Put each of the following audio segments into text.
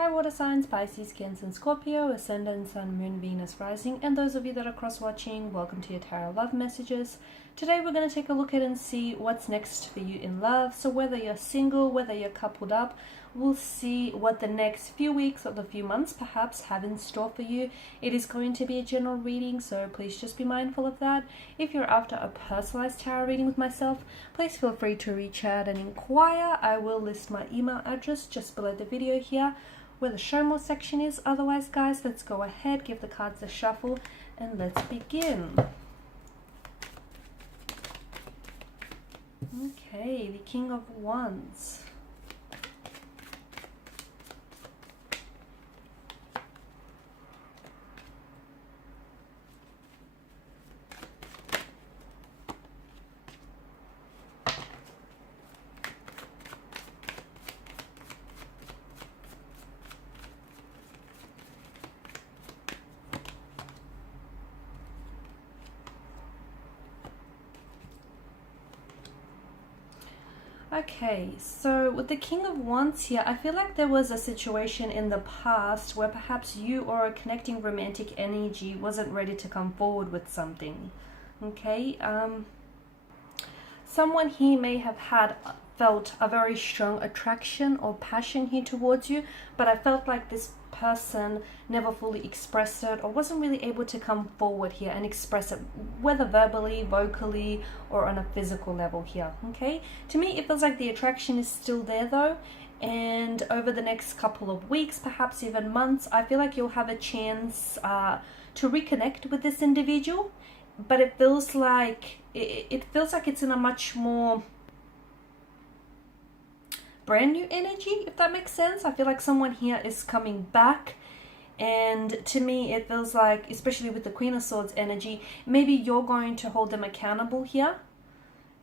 Hi water signs, Pisces, Cancer and Scorpio, Ascendant, Sun, Moon, Venus, Rising, and those of you that are cross-watching, welcome to your Tarot Love Messages. Today we're going to take a look at and see what's next for you in love. So whether you're single, whether you're coupled up, we'll see what the next few weeks or the few months perhaps have in store for you. It is going to be a general reading, so please just be mindful of that. If you're after a personalized tarot reading with myself, please feel free to reach out and inquire. I will list my email address just below the video here, where the show more section is. Otherwise, guys, let's go ahead, give the cards a shuffle, and let's begin. Okay, the King of Wands. Okay, so with the King of Wands here, I feel like there was a situation in the past where perhaps you or a connecting romantic energy wasn't ready to come forward with something. Okay, someone here may have felt a very strong attraction or passion here towards you, but I felt like this person never fully expressed it or wasn't really able to come forward here and express it, whether verbally, vocally, or on a physical level here. Okay, to me it feels like the attraction is still there though, and over the next couple of weeks, perhaps even months, I feel like you'll have a chance to reconnect with this individual, but it feels like it's in a much more brand new energy, if that makes sense. I feel like someone here is coming back, and to me it feels like, especially with the Queen of Swords energy, maybe you're going to hold them accountable here.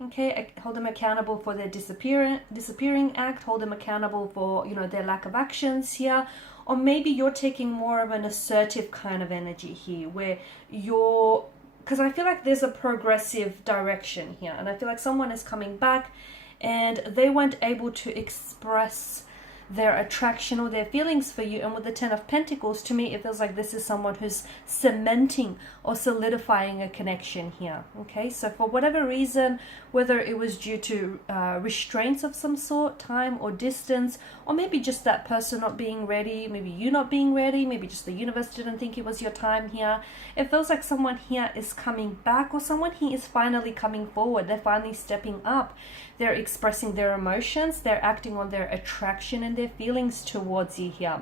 Okay, hold them accountable for their disappearing act, hold them accountable for, you know, their lack of actions here, or maybe you're taking more of an assertive kind of energy here, where because I feel like there's a progressive direction here, and I feel like someone is coming back and they weren't able to express their attraction or their feelings for you. And with the Ten of Pentacles, to me it feels like this is someone who's cementing or solidifying a connection here. Okay, so for whatever reason, whether it was due to restraints of some sort, time or distance, or maybe just that person not being ready, maybe you not being ready, maybe just the universe didn't think it was your time here, it feels like someone here is coming back, or someone here is finally coming forward. They're finally stepping up, they're expressing their emotions, they're acting on their attraction and their feelings towards you here.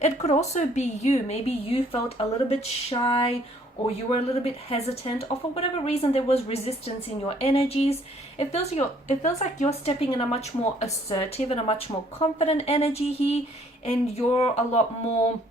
It could also be you. Maybe you felt a little bit shy, or you were a little bit hesitant, or for whatever reason there was resistance in your energies. It feels like you're stepping in a much more assertive and a much more confident energy here, and you're a lot more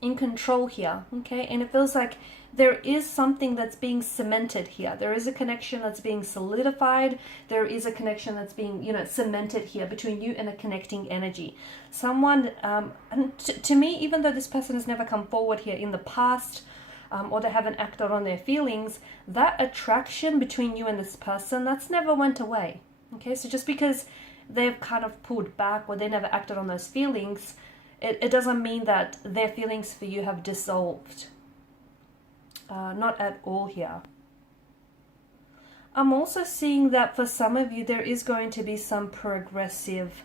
in control here. Okay, and it feels like there is something that's being cemented here. There is a connection that's being solidified. There is a connection that's being, you know, cemented here between you and a connecting energy. Someone, and to me, even though this person has never come forward here in the past, or they haven't acted on their feelings, that attraction between you and this person, that's never went away. Okay, so just because they've kind of pulled back or they never acted on those feelings, it doesn't mean that their feelings for you have dissolved. Not at all here. I'm also seeing that for some of you there is going to be some progressive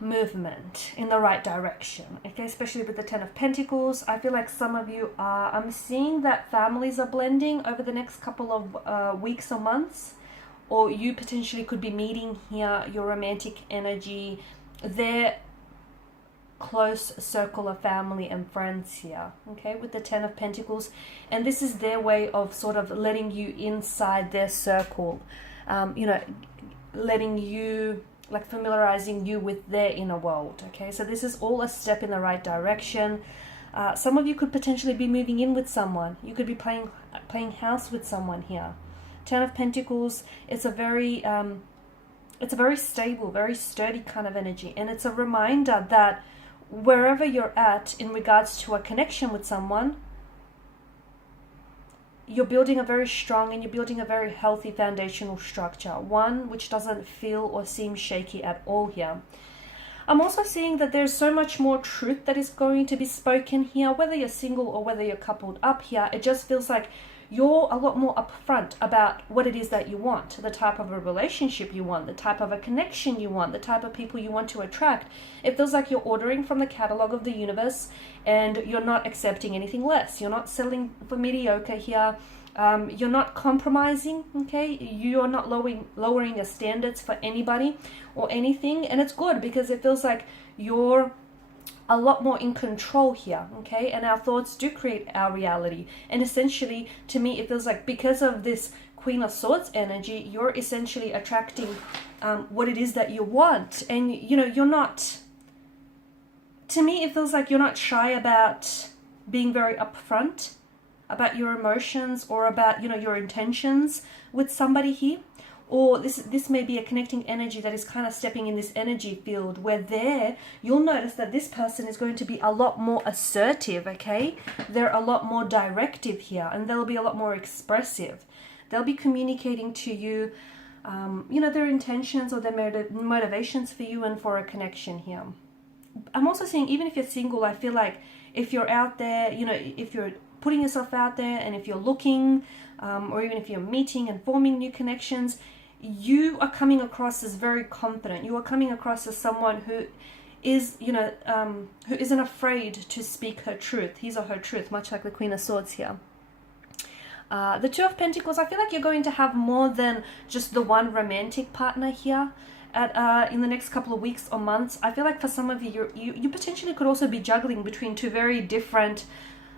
movement in the right direction. Okay, especially with the Ten of Pentacles. I feel like some of you are, I'm seeing that families are blending over the next couple of weeks or months, or you potentially could be meeting here your romantic energy, their close circle of family and friends here. Okay, with the Ten of Pentacles, and this is their way of sort of letting you inside their circle, you know, letting you, like, familiarizing you with their inner world. Okay, so this is all a step in the right direction. Some of you could potentially be moving in with someone. You could be playing house with someone here. Ten of Pentacles, it's a very stable, very sturdy kind of energy, and it's a reminder that wherever you're at in regards to a connection with someone, you're building a very strong and you're building a very healthy foundational structure, one which doesn't feel or seem shaky at all here. I'm also seeing that there's so much more truth that is going to be spoken here, whether you're single or whether you're coupled up here. It just feels like you're a lot more upfront about what it is that you want, the type of a relationship you want, the type of a connection you want, the type of people you want to attract. It feels like you're ordering from the catalog of the universe and you're not accepting anything less. You're not settling for mediocre here. You're not compromising, okay? You're not lowering your standards for anybody or anything. And it's good because it feels like you're a lot more in control here, okay? And our thoughts do create our reality. And essentially, to me, it feels like because of this Queen of Swords energy, you're essentially attracting what it is that you want. And, you know, you're not, to me, it feels like you're not shy about being very upfront about your emotions or about, you know, your intentions with somebody here. Or this may be a connecting energy that is kind of stepping in this energy field where you'll notice that this person is going to be a lot more assertive, okay? They're a lot more directive here and they'll be a lot more expressive. They'll be communicating to you, you know, their intentions or their motivations for you and for a connection here. I'm also seeing, even if you're single, I feel like if you're out there, you know, if you're putting yourself out there and if you're looking, or even if you're meeting and forming new connections, you are coming across as very confident. You are coming across as someone who is, you know, who isn't afraid to speak her truth, his or her truth, much like the Queen of Swords here. The Two of Pentacles, I feel like you're going to have more than just the one romantic partner here in the next couple of weeks or months. I feel like for some of you, you potentially could also be juggling between two very different,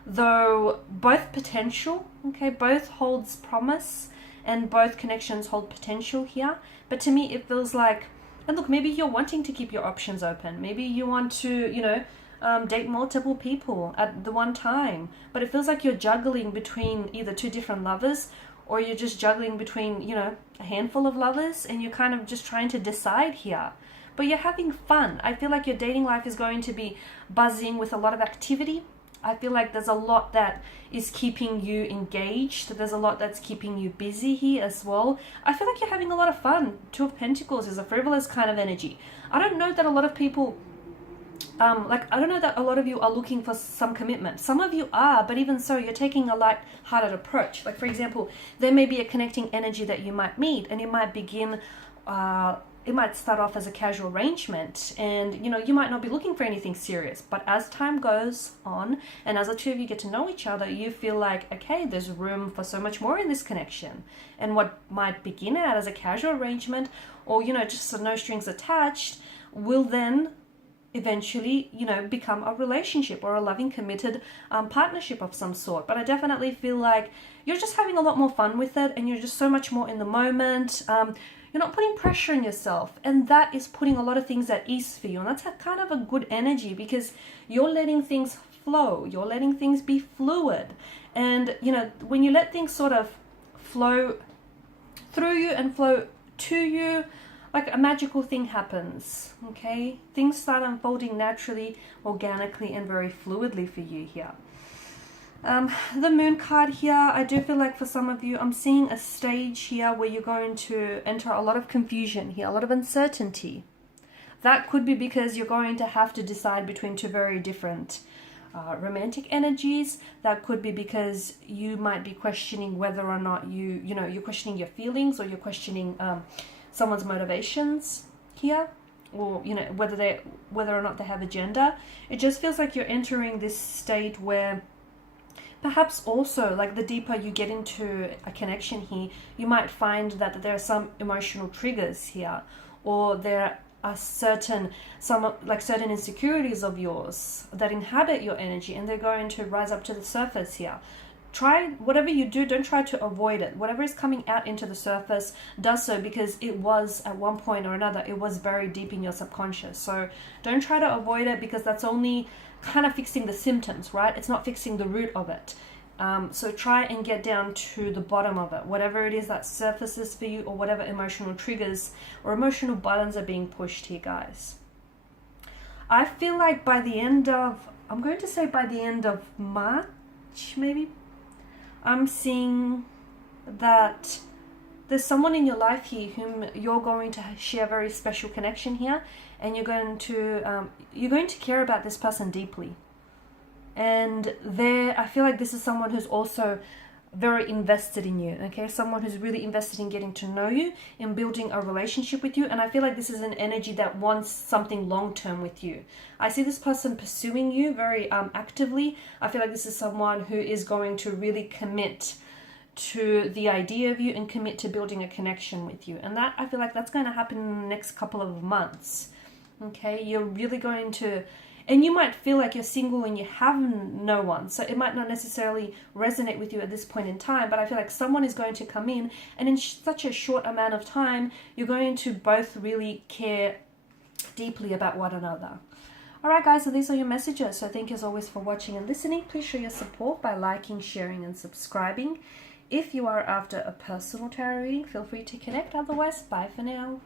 though both potential, okay, both holds promise and both connections hold potential here. But to me, it feels like, and look, maybe you're wanting to keep your options open. Maybe you want to, you know, date multiple people at the one time. But it feels like you're juggling between either two different lovers, or you're just juggling between, you know, a handful of lovers, and you're kind of just trying to decide here. But you're having fun. I feel like your dating life is going to be buzzing with a lot of activity. I feel like there's a lot that is keeping you engaged. There's a lot that's keeping you busy here as well. I feel like you're having a lot of fun. Two of Pentacles is a frivolous kind of energy. I don't know that a lot of people, I don't know that a lot of you are looking for some commitment. Some of you are, but even so, you're taking a light-hearted approach. Like, for example, there may be a connecting energy that you might meet, and it might begin, it might start off as a casual arrangement, and, you know, you might not be looking for anything serious. But as time goes on, and as the two of you get to know each other, you feel like, okay, there's room for so much more in this connection. And what might begin out as a casual arrangement, or, you know, just so no strings attached, will then eventually, you know, become a relationship or a loving, committed partnership of some sort. But I definitely feel like you're just having a lot more fun with it, and you're just so much more in the moment. You're not putting pressure on yourself, and that is putting a lot of things at ease for you. And that's a kind of a good energy, because you're letting things flow. You're letting things be fluid. And, you know, when you let things sort of flow through you and flow to you, like a magical thing happens, okay? Things start unfolding naturally, organically, and very fluidly for you here. The Moon card here, I do feel like for some of you, I'm seeing a stage here where you're going to enter a lot of confusion here, a lot of uncertainty. That could be because you're going to have to decide between two very different romantic energies. That could be because you might be questioning whether or not you're questioning your feelings, or you're questioning someone's motivations here, or, you know, whether or not they have a gender. It just feels like you're entering this state where perhaps also, like, the deeper you get into a connection here, you might find that there are some emotional triggers here, or there are certain insecurities of yours that inhabit your energy, and they're going to rise up to the surface here. Try, whatever you do, don't try to avoid it. Whatever is coming out into the surface, does so because it was, at one point or another, it was very deep in your subconscious. So don't try to avoid it, because that's only kind of fixing the symptoms, right? It's not fixing the root of it. So try and get down to the bottom of it, whatever it is that surfaces for you, or whatever emotional triggers or emotional buttons are being pushed here, guys. I feel like by the end of March, maybe, I'm seeing that there's someone in your life here whom you're going to share a very special connection here, and you're going to care about this person deeply. And I feel like this is someone who's also very invested in you, okay? Someone who's really invested in getting to know you, in building a relationship with you. And I feel like this is an energy that wants something long-term with you. I see this person pursuing you very actively. I feel like this is someone who is going to really commit to the idea of you and commit to building a connection with you. And that, I feel like that's going to happen in the next couple of months, okay? You're really going to... And you might feel like you're single and you have no one. So it might not necessarily resonate with you at this point in time. But I feel like someone is going to come in. And in such a short amount of time, you're going to both really care deeply about one another. Alright guys, so these are your messages. So thank you as always for watching and listening. Please show your support by liking, sharing and subscribing. If you are after a personal tarot reading, feel free to connect. Otherwise, bye for now.